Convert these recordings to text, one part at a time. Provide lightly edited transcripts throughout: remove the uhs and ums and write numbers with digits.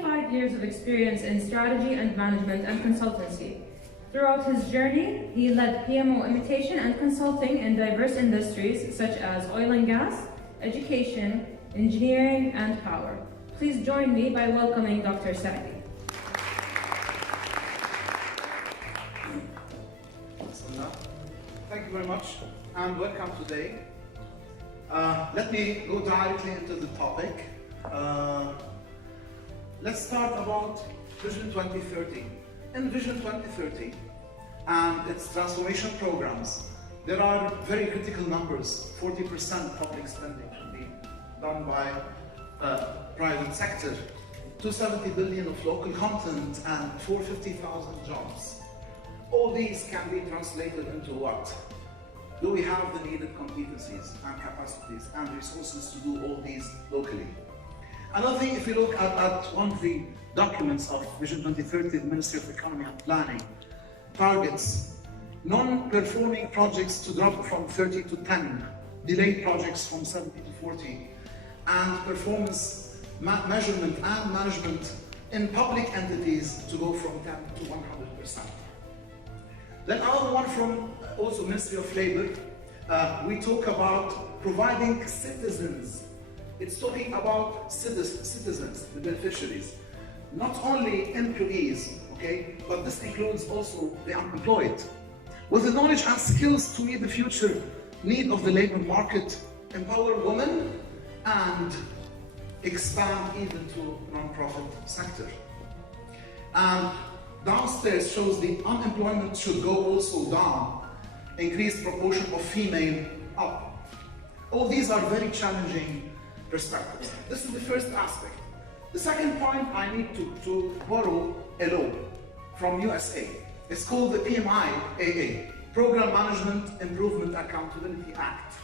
25 years of experience in strategy and management and consultancy. Throughout his journey, he led PMO imitation and consulting in diverse industries such as oil and gas, education, engineering, and power. Please join me by welcoming Dr. Saadi. Thank you very much and welcome today. Let me go directly into the topic. Let's start about Vision 2030. In Vision 2030 and its transformation programs, there are very critical numbers. 40% public spending should be done by private sector, 270 billion of local content and 450,000 jobs. All these can be translated into what? Do we have the needed competencies and capacities and resources to do all these locally? Another thing, if you look at one of the documents of Vision 2030, the Ministry of Economy and Planning targets non-performing projects to drop from 30 to 10, delayed projects from 70 to 40, and performance measurement and management in public entities to go from 10 to 100%. Then another one from also Ministry of Labor, we talk about providing citizens. It's talking about citizens, the beneficiaries, not only employees, okay, but this includes also the unemployed, with the knowledge and skills to meet the future need of the labor market, empower women, and expand even to non-profit sector. And downstairs shows the unemployment should go also down, increased proportion of female up. All these are very challenging perspectives. This is the first aspect. The second point, I need to borrow a law from USA. It's called the PMI KSA, Program Management Improvement Accountability Act.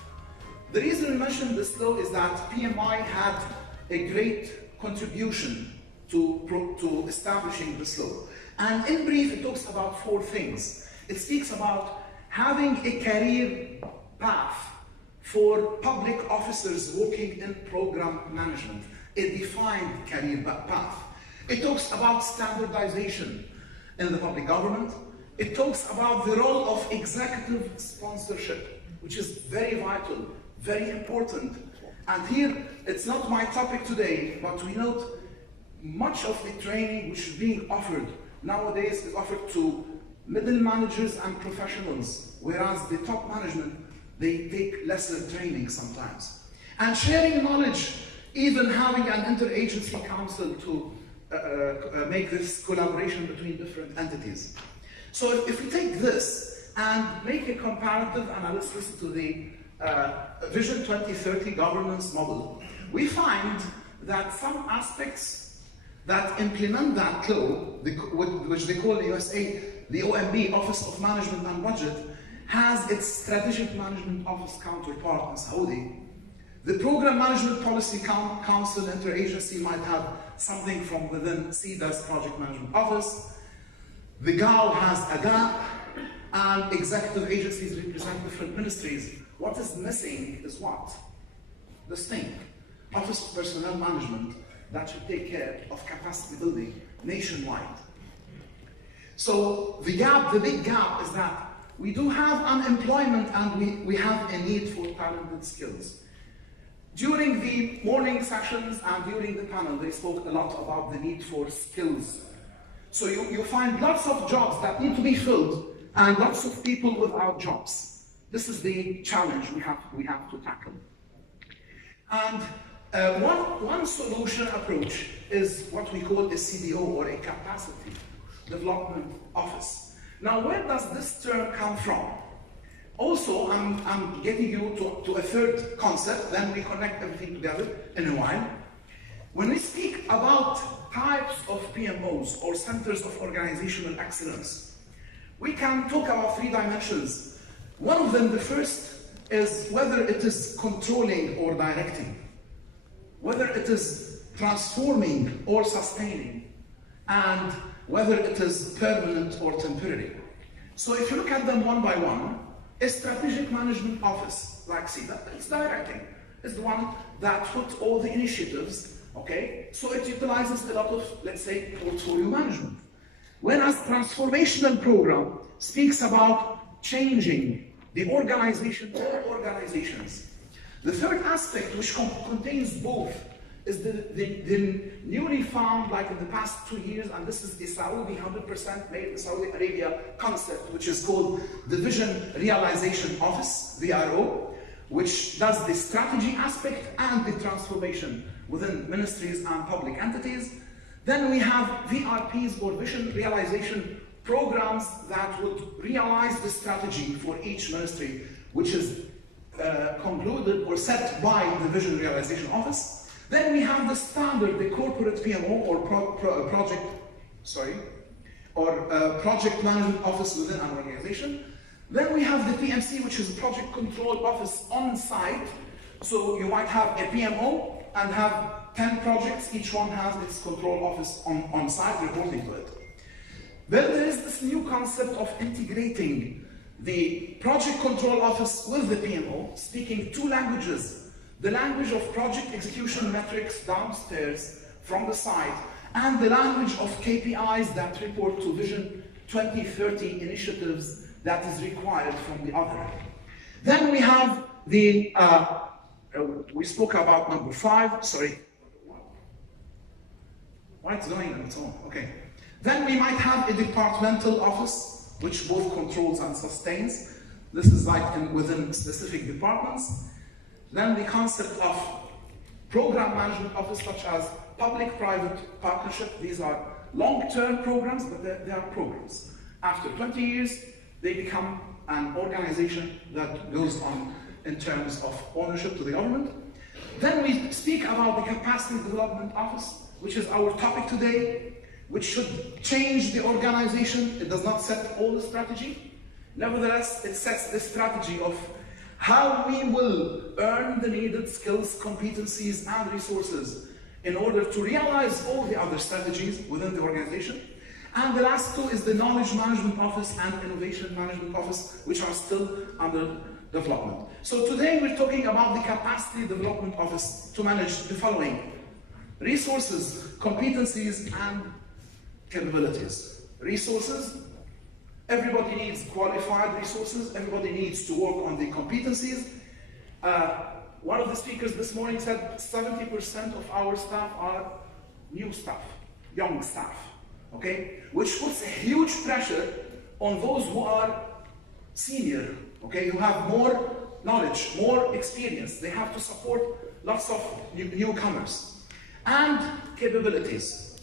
The reason we mentioned this law is that PMI had a great contribution to establishing this law. And in brief, it talks about four things. It speaks about having a career path for public officers working in program management, a defined career path. It talks about standardization in the public government. It talks about the role of executive sponsorship, which is very vital, very important. And here, it's not my topic today, but we note much of the training which is being offered nowadays is offered to middle managers and professionals, whereas the top management, they take lesser training sometimes. And sharing knowledge, even having an interagency council to make this collaboration between different entities. So if we take this and make a comparative analysis to the Vision 2030 governance model, we find that some aspects that implement that law, which they call in USA the OMB, Office of Management and Budget, has its Strategic Management Office counterpart in Saudi. The Program Management Policy Council interagency might have something from within SEDA's Project Management Office. The GAO has a GAP, and executive agencies represent different ministries. What is missing is what? This thing, Office of Personnel Management, that should take care of capacity building nationwide. So the gap, the big gap is that we do have unemployment and we have a need for talented skills. During the morning sessions and during the panel, they spoke a lot about the need for skills. So you find lots of jobs that need to be filled and lots of people without jobs. This is the challenge we have to tackle. And one solution approach is what we call a CDO, or a Capacity Development Office. Now, where does this term come from? Also, I'm getting you to a third concept, then we connect everything together in a while. When we speak about types of PMOs, or Centers of Organizational Excellence, we can talk about three dimensions. One of them, the first, is whether it is controlling or directing, whether it is transforming or sustaining, and whether it is permanent or temporary. So if you look at them one by one, a strategic management office like SEDA, it's directing. It's the one that puts all the initiatives Okay? So it utilizes a lot of, let's say, portfolio management. Whereas transformational program speaks about changing the organization or organizations. The third aspect, which contains both, is the newly found, like in the past 2 years, and this is the Saudi 100% made in Saudi Arabia concept, which is called the Vision Realization Office, VRO, which does the strategy aspect and the transformation within ministries and public entities. Then we have VRPs, or Vision Realization Programs, that would realize the strategy for each ministry, which is concluded or set by the Vision Realization Office. Then we have the standard, the corporate PMO, or project management office within an organization. Then we have the PMC, which is project control office on site. So you might have a PMO and have 10 projects, each one has its control office on site reporting to it. Then there is this new concept of integrating the project control office with the PMO, speaking 2 languages. The language of project execution metrics downstairs from the site, and the language of KPIs that report to Vision 2030 initiatives that is required from the other. Then we have the, we spoke about number 5, sorry. Why it's going on its own, okay. Then we might have a departmental office, which both controls and sustains. This is like within specific departments. Then the concept of program management office, such as public-private partnership. These are long-term programs, but they are programs. After 20 years, they become an organization that goes on in terms of ownership to the government. Then we speak about the capacity development office, which is our topic today, which should change the organization. It does not set all the strategy. Nevertheless, it sets the strategy of how we will earn the needed skills, competencies, and resources in order to realize all the other strategies within the organization. And the last 2 is the Knowledge Management Office and Innovation Management Office, which are still under development. So today we're talking about the Capacity Development Office to manage the following: resources, competencies, and capabilities. Resources, everybody needs qualified resources, everybody needs to work on the competencies. One of the speakers this morning said 70% of our staff are new staff, young staff, okay? Which puts a huge pressure on those who are senior, okay? Who have more knowledge, more experience. They have to support lots of newcomers. And capabilities.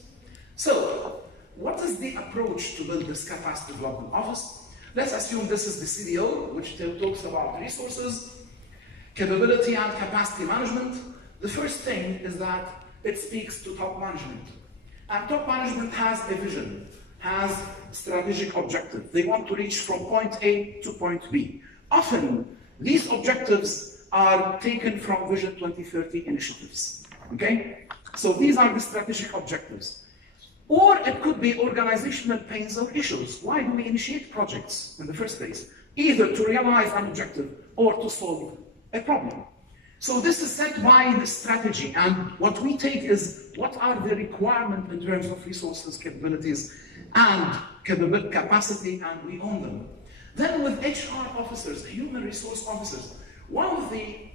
So, what is the approach to build this capacity development office? Let's assume this is the CDO, which talks about resources, capability, and capacity management. The first thing is that it speaks to top management. And top management has a vision, has strategic objectives. They want to reach from point A to point B. Often, these objectives are taken from Vision 2030 initiatives, okay? So these are the strategic objectives. Or it could be organizational pains or issues. Why do we initiate projects in the first place? Either to realize an objective or to solve a problem. So this is set by the strategy, and what we take is what are the requirements in terms of resources, capabilities, and capacity, and we own them. Then with HR officers, human resource officers, one of the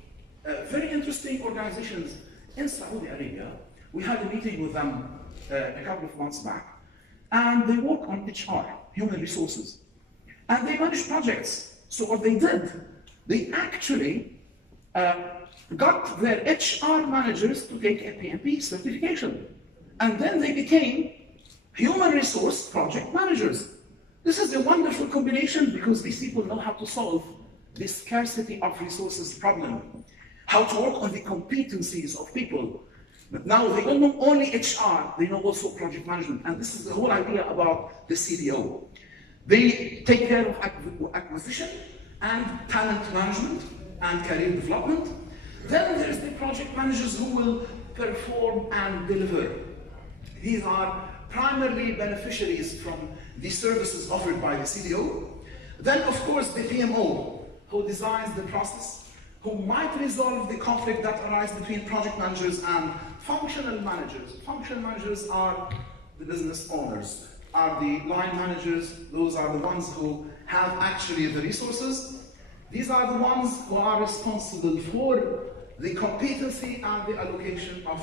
very interesting organizations in Saudi Arabia, we had a meeting with them a couple of months back, and they work on HR, human resources, and they manage projects. So what they did, they actually got their HR managers to take a PMP certification, and then they became human resource project managers. This is a wonderful combination because these people know how to solve the scarcity of resources problem, how to work on the competencies of people. But now they don't know only HR, they know also project management. And this is the whole idea about the CDO. They take care of acquisition and talent management and career development. Then there's the project managers who will perform and deliver. These are primarily beneficiaries from the services offered by the CDO. Then, of course, the PMO, who designs the process, who might resolve the conflict that arises between project managers and functional managers. Functional managers are the business owners, are the line managers. Those are the ones who have actually the resources. These are the ones who are responsible for the competency and the allocation of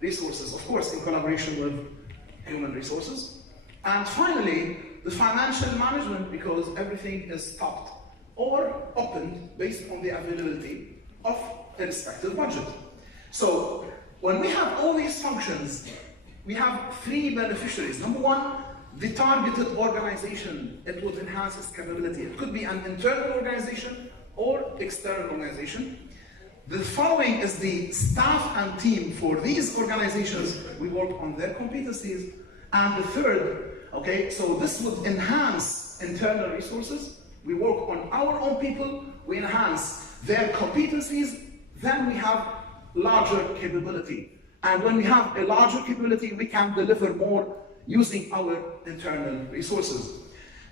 resources, of course, in collaboration with human resources. And finally, the financial management, because everything is stopped or opened based on the availability of a respective budget. So when we have all these functions, we have three beneficiaries. Number one, the targeted organization. It would enhance its capability. It could be an internal organization or external organization. The following is the staff and team for these organizations. We work on their competencies. And the third, okay, so this would enhance internal resources. We work on our own people, we enhance their competencies, then we have larger capability. And when we have a larger capability, we can deliver more using our internal resources.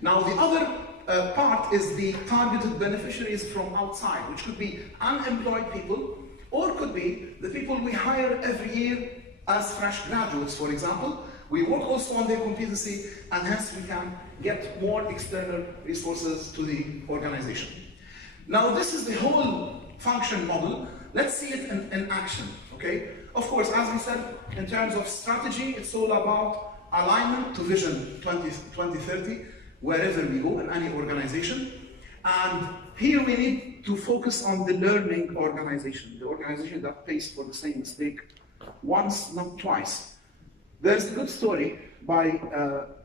Now the other part is the targeted beneficiaries from outside, which could be unemployed people, or could be the people we hire every year as fresh graduates, for example. We work also on their competency, and hence we can get more external resources to the organization. Now this is the whole function model. Let's see it in action, okay? Of course, as we said, in terms of strategy, it's all about alignment to Vision 2030, wherever we go in any organization. And here we need to focus on the learning organization, the organization that pays for the same mistake once, not twice. There's a good story by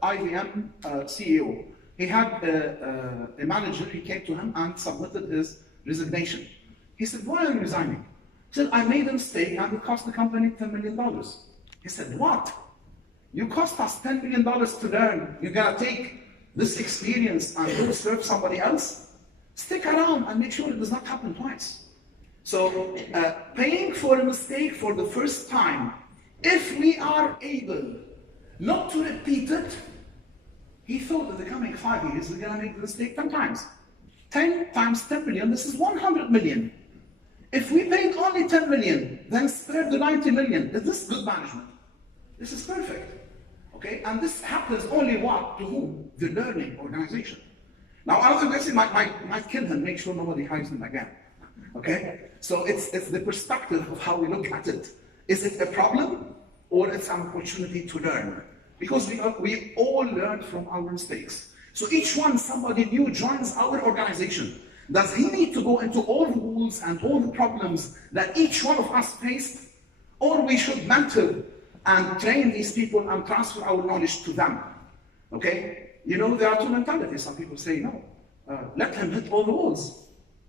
IBM CEO. He had a manager, he came to him and submitted his resignation. He said, why are you resigning? He said, I made a mistake and it cost the company $10 million. He said, what? You cost us $10 million to learn. You're gonna take this experience and go serve somebody else? Stick around and make sure it does not happen twice. So paying for a mistake for the first time, if we are able not to repeat it, he thought that the coming 5 years we're going to make the mistake 10 times. 10 times 10 million, this is 100 million. If we paid only 10 million, then spare the 90 million. Is this good management? This is perfect. Okay, and this happens only what? To whom? The learning organization. Now, other person might kill him, make sure nobody hires him again. Okay, so it's the perspective of how we look at it. Is it a problem or it's an opportunity to learn? Because we all learn from our mistakes. So each one, somebody new joins our organization. Does he need to go into all the rules and all the problems that each one of us faced? Or we should mentor and train these people and transfer our knowledge to them? Okay? You know, there are two mentalities. Some people say, no, let him hit all the walls.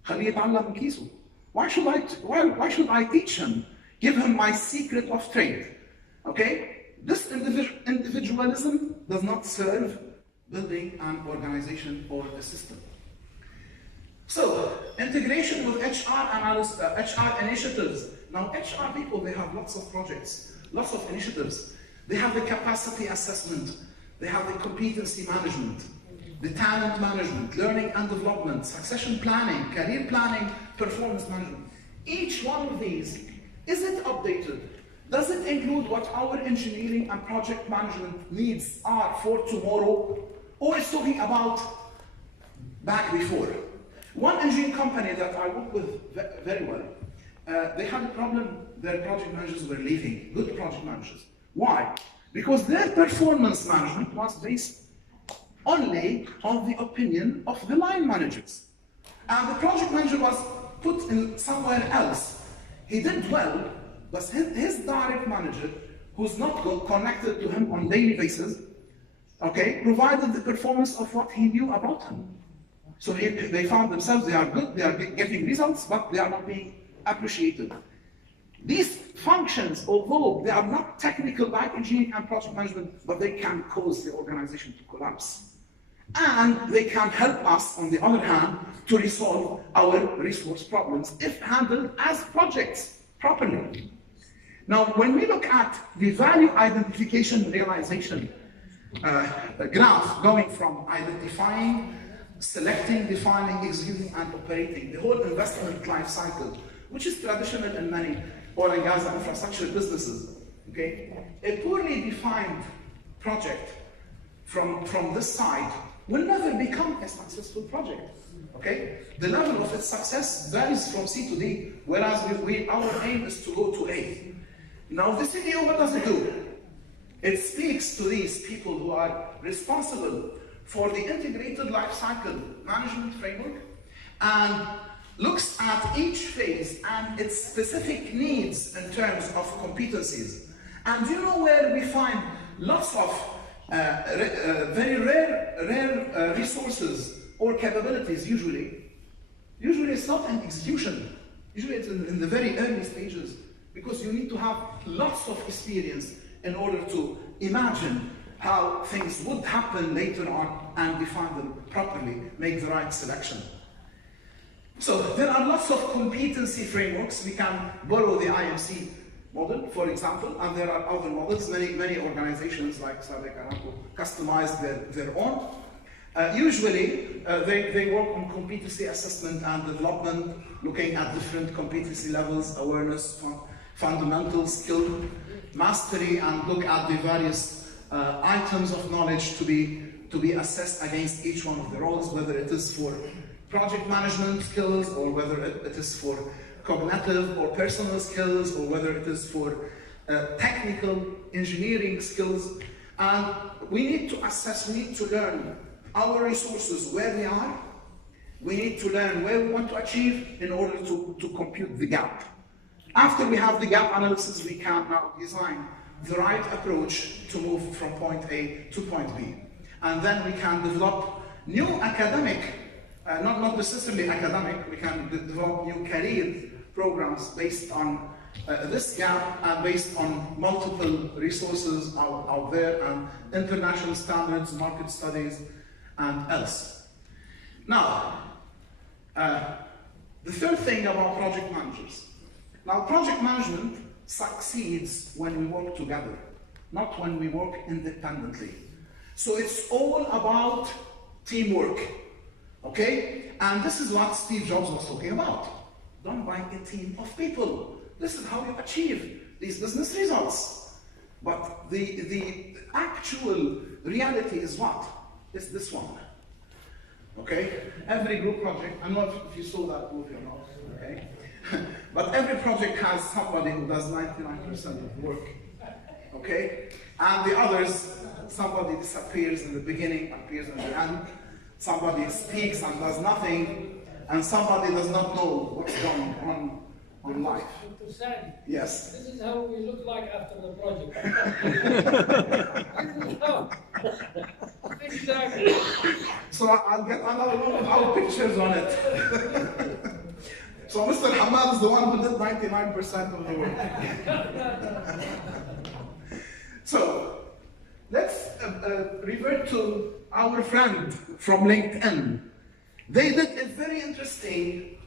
Why should I teach him? Give him my secret of trade. Okay? This individualism does not serve building an organization or a system. So, integration with HR initiatives. Now, HR people, they have lots of projects, lots of initiatives. They have the capacity assessment, they have the competency management, the talent management, learning and development, succession planning, career planning, performance management. Each one of these, is it updated? Does it include what our engineering and project management needs are for tomorrow? Or is talking about back before? One engineering company that I work with very well, they had a problem, their project managers were leaving, good project managers. Why? Because their performance management was based only on the opinion of the line managers. And the project manager was put in somewhere else. He did well, but his direct manager, who's not connected to him on a daily basis, okay, provided the performance of what he knew about him. So they found themselves, they are good, they are getting results, but they are not being appreciated. These functions, although they are not technical like engineering and project management, but they can cause the organization to collapse. And they can help us, on the other hand, to resolve our resource problems if handled as projects properly. Now, when we look at the value identification realization graph going from identifying selecting, defining, executing, and operating the whole investment life cycle, which is traditional in many oil and gas and infrastructure businesses. Okay? A poorly defined project from this side will never become a successful project. Okay? The level of its success varies from C to D, whereas our aim is to go to A. Now, the CDO, what does it do? It speaks to these people who are responsible for the integrated life cycle management framework and looks at each phase and its specific needs in terms of competencies. And you know where we find lots of very rare resources or capabilities usually? Usually it's not in execution. Usually it's in the very early stages, because you need to have lots of experience in order to imagine how things would happen later on and define them properly, make the right selection. So there are lots of competency frameworks. We can borrow the IMC model, for example, and there are other models. Many organizations like Saadi Adra customize their own. Usually, they work on competency assessment and development, looking at different competency levels, awareness, fundamental skill, mastery, and look at the various items of knowledge to be assessed against each one of the roles, whether it is for project management skills, or whether it is for cognitive or personal skills, or whether it is for technical engineering skills. And we need to assess, we need to learn our resources, where they are. We need to learn where we want to achieve in order to compute the gap. After we have the gap analysis, we can now design the right approach to move from point A to point B. And then we can develop new academic, not necessarily academic, we can develop new career programs based on this gap and based on multiple resources out there and international standards, market studies, and else. Now, the third thing about project managers. Now, project management succeeds when we work together, not when we work independently. So it's all about teamwork, okay? And this is what Steve Jobs was talking about, done by a team of people. This is how you achieve these business results. But the actual reality is what? It's this one, okay? Every group project, I don't know if you saw that movie or not, okay? But every project has somebody who does 99% of the work, okay? And the others, somebody disappears in the beginning, appears in the end, somebody speaks and does nothing, and somebody does not know what's going on in life. Dr. Saadi, yes? This is how we look like after the project. Exactly. So I'll get another one of our pictures on it. So Mr. Hamad is the one who did 99% of the work. So let's revert to our friend from LinkedIn. They did a very interesting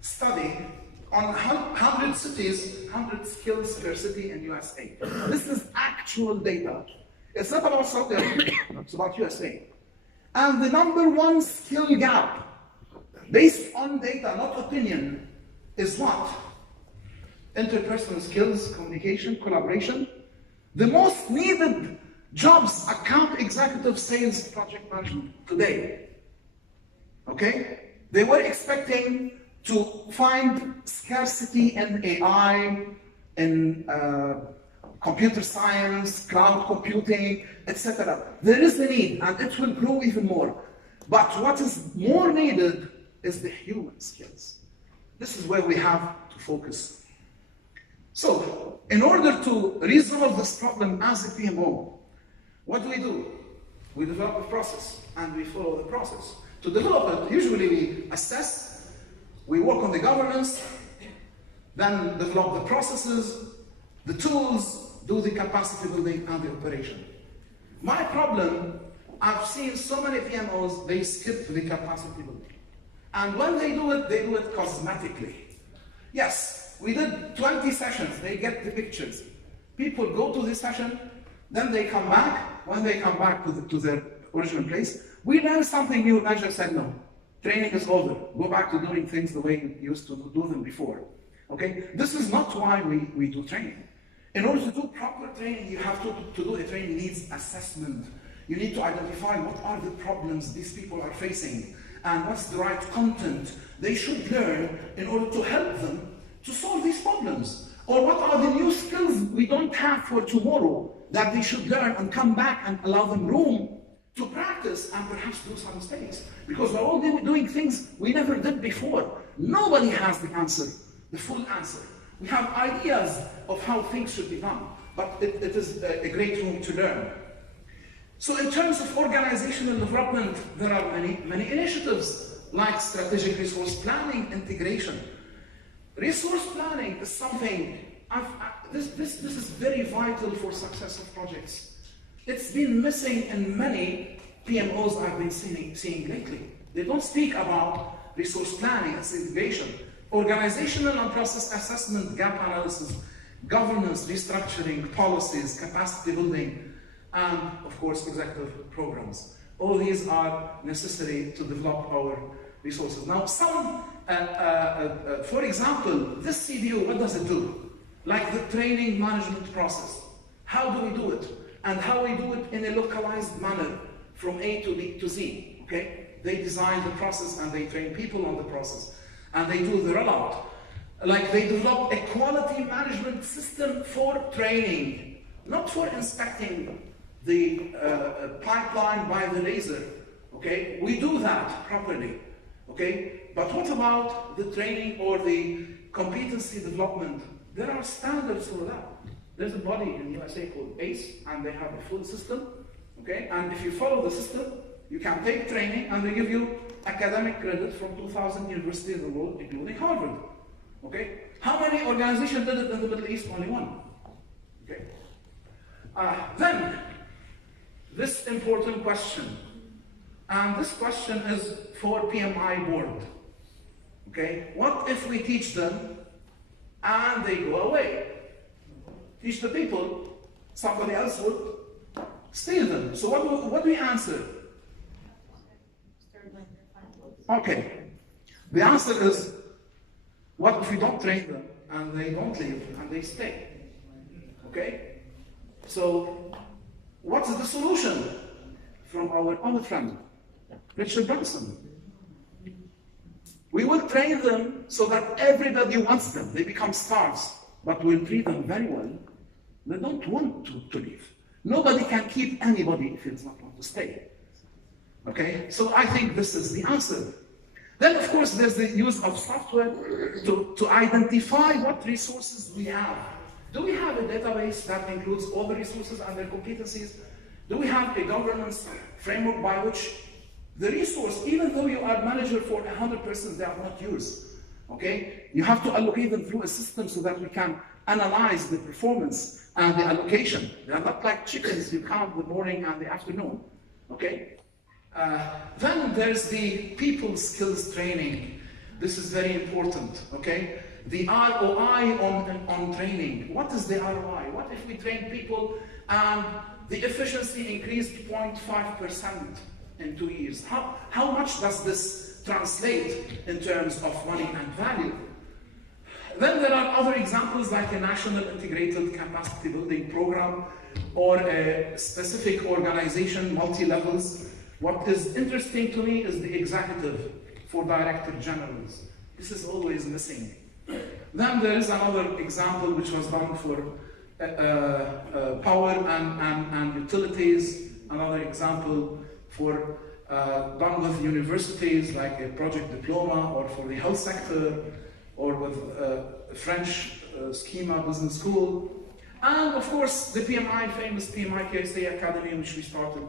study on 100 cities, 100 skills per city in USA. This is actual data. It's not about Saudi Arabia, it's about USA. And the #1 skill gap, based on data, not opinion, is what? Interpersonal skills, communication, collaboration. The most needed jobs, account executive, sales, project management today. Okay? They were expecting to find scarcity in AI, in computer science, cloud computing, etc. There is a need, and it will grow even more. But what is more needed is the human skills. This is where we have to focus. So, in order to resolve this problem as a PMO, what do? We develop a process, and we follow the process. To develop it, usually we assess, we work on the governance, then develop the processes, the tools, do the capacity building and the operation. My problem, I've seen so many PMOs, they skip the capacity building. And when they do it cosmetically. Yes, we did 20 sessions, they get the pictures. People go to this session, then they come back. When they come back to their original place, We learned something new, manager said no. Training is over. Go back to doing things the way you used to do them before. Okay? This is not why we do training. In order to do proper training, you have to do a training needs assessment. You need to identify what are the problems these people are facing and what's the right content they should learn in order to help them to solve these problems. Or what are the new skills we don't have for tomorrow that they should learn and come back and allow them room to practice and perhaps do some mistakes. Because we're all doing things we never did before. Nobody has the answer, the full answer. We have ideas of how things should be done, but it is a great room to learn. So in terms of organizational development, there are many initiatives like strategic resource planning, integration. Resource planning is something, this is very vital for success of projects. It's been missing in many PMOs I've been seeing lately. They don't speak about resource planning and integration. Organizational and process assessment, gap analysis, governance, restructuring, policies, capacity building, and of course executive programs. All these are necessary to develop our resources. Now for example, this CBO, what does it do? Like the training management process. How do we do it? And how we do it in a localized manner from A to B to Z, okay? They design the process and they train people on the process. And they do the rollout. Like they develop a quality management system for training, not for inspecting the pipeline by the laser, okay? We do that properly, okay? But what about the training or the competency development? There are standards for that. There's a body in USA called ACE, and they have a full system, okay? And if you follow the system, you can take training and they give you academic credit from 2,000 universities in the world, including Harvard, okay? How many organizations did it in the Middle East? Only one, okay? Then, this important question, and this question is for PMI board, okay? What if we teach them and they go away? Teach the people, somebody else would steal them. So what do we answer? Okay, the answer is, what if we don't train them and they don't leave and they stay? Okay, so what's the solution from our other friend, Richard Branson? We will train them so that everybody wants them, they become stars, but we'll treat them very well. They don't want to leave. Nobody can keep anybody if he does not want to stay. Okay, so I think this is the answer. Then, of course, there's the use of software to identify what resources we have. Do we have a database that includes all the resources and their competencies? Do we have a governance framework by which the resource, even though you are manager for 100 persons, they are not yours? Okay, you have to allocate them through a system so that we can analyze the performance and the allocation. They are not like chickens, you count the morning and the afternoon. Okay. Then there's the people skills training. This is very important, okay? The ROI on training. What is the ROI? What if we train people and the efficiency increased 0.5% in 2 years? How much does this translate in terms of money and value? Then there are other examples like a national integrated capacity building program or a specific organization, multi-levels. What is interesting to me is the executive for director generals. This is always missing. Then there is another example which was done for power and utilities. Another example for done with universities like a project diploma, or for the health sector, or with French schema business school. And of course the PMI, famous PMI KSA Academy, which we started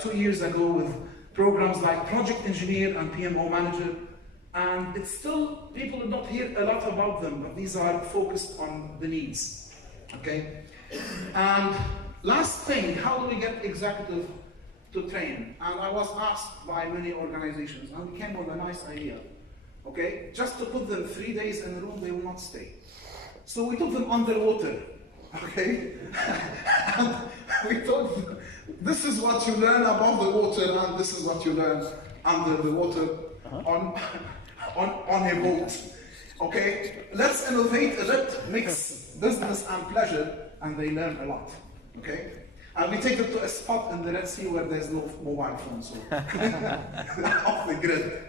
2 years ago with programs like project engineer and PMO manager, and it's still, people do not hear a lot about them, but these are focused on the needs, okay? And last thing, how do we get executive to train? And I was asked by many organizations, and we came with a nice idea, okay? Just to put them 3 days in a room, they will not stay. So we took them underwater, okay? And we thought, this is what you learn above the water, and this is what you learn under the water on a boat. Okay? Let's innovate a bit, mix business and pleasure, and they learn a lot. Okay? And we take them to a spot in the Red Sea where there's no mobile phones, so off the grid.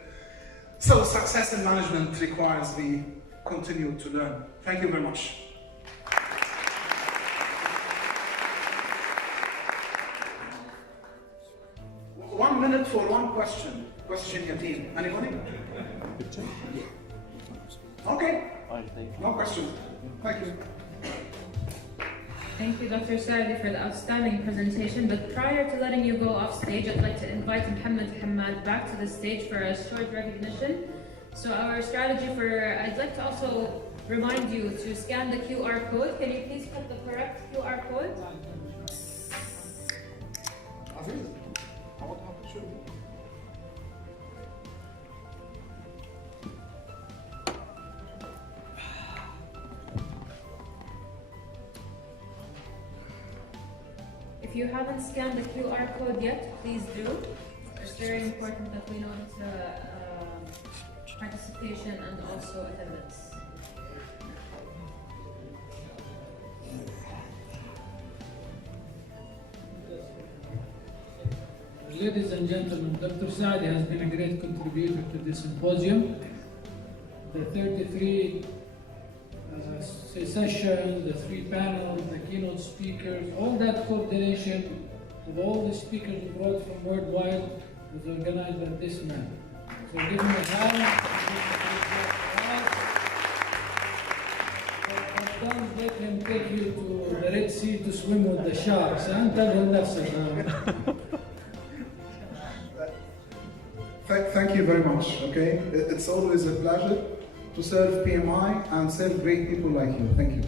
So success in management requires we continue to learn. Thank you very much. One minute for one question. Question, Yateen. Anybody? Okay. No question. Thank you. Thank you, Dr. Saadi, for the outstanding presentation. But prior to letting you go off stage, I'd like to invite Mohammed Hamad back to the stage for a short recognition. So our strategy I'd like to also remind you to scan the QR code. Can you please put the correct QR code? If you haven't scanned the QR code yet, please do. It's very important that we note participation and also attendance. Ladies and gentlemen, Dr. Saadi has been a great contributor to this symposium. The 33 sessions, the 3 panels, the keynote speakers, all that coordination with all the speakers brought from worldwide was organized by this man. So give him a hand. Don't let him take you to the Red Sea to swim with the sharks. Thank you very much, okay? It's always a pleasure to serve PMI and serve great people like you. Thank you.